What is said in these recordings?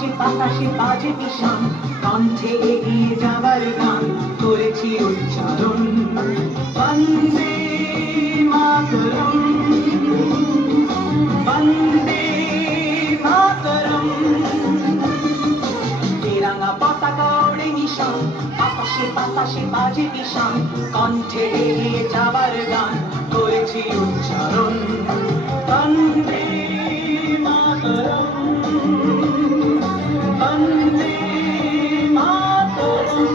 বাতাসে বাতাসে বাজে বিষাণ, কণ্ঠে এগিয়ে যাবার গান করেছি উচ্চারণ। বন্দে মাতরম, বন্দে মাতরম। তেরাঙা পতাকা ওড়ে নিশান, বাতাসে বাতাসে বাজে বিষাণ, কণ্ঠে এগিয়ে যাবার গান করেছি উচ্চারণ। বন্দে মাতরম, বন্দে মাতরম।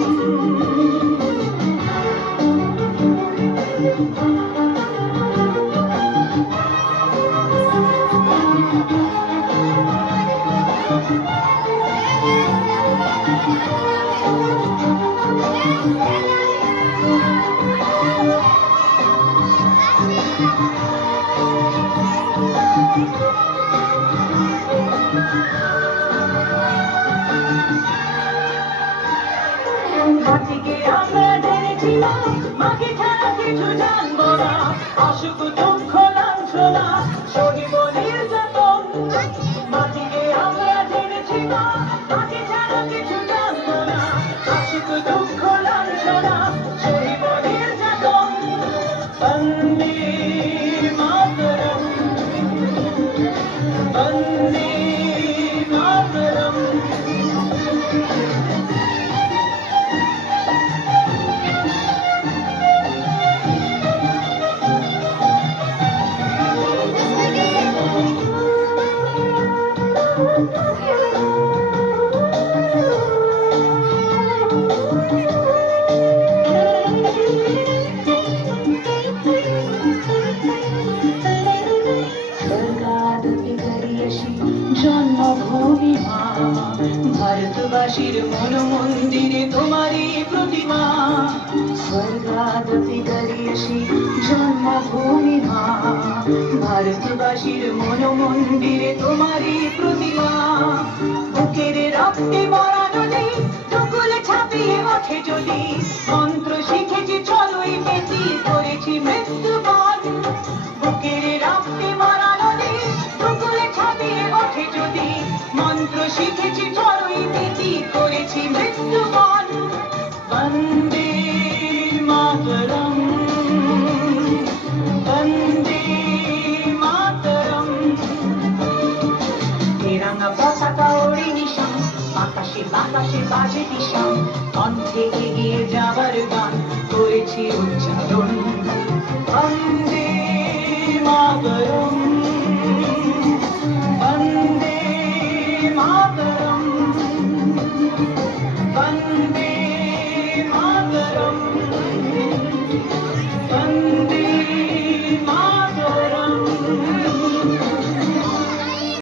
মাটিকে আমরা জেনেছিলাম, মাকে ছাড়া কিছু জানবো না। অসুখ দুঃখ লাঞ্ছনা সহিব নির্যাতন। মাটিকে আমরা জেনেছিলাম, মাকে ছাড়া কিছু জানবো না। অসুখ দুঃখ লাঞ্ছনা সহিব নির্যাতন। বন্দে মাতরম, বন্দে মাতরম। জন্মভূমি মা, ভারতবাসীর মন মন্দিরে তোমারই প্রতিমা। স্বর্গাদপি গরিয়সী জন্মভূমি মা, ভারতবাসীর মন মন্দিরে তোমারই প্রতিমা। বুকের রক্তে মরা নদী ধুকুলে ছাপিয়ে ওঠে যদি, মন্ত্র শিখেছি চলোই বেঁচি করেছি মৃত্যুবরণ। বুকের রক্তে মরা নদী ধুকুলে ছাপিয়ে ওঠে যদি, মন্ত্র শিখেছি চলোই বেঁচি করেছি মৃত্যুবরণ। বন্দে মাতরম, বন্দে মাতরম। তেরাঙা পতাকা ওড়ে নিশান, বাতাসে বাতাসে বাজে বিষাণ, কণ্ঠে এগিয়ে যাবার গান করেছি উচ্চারণ। বন্দে মাতরম, বন্দে মাতরম, বন্দে মাতরম।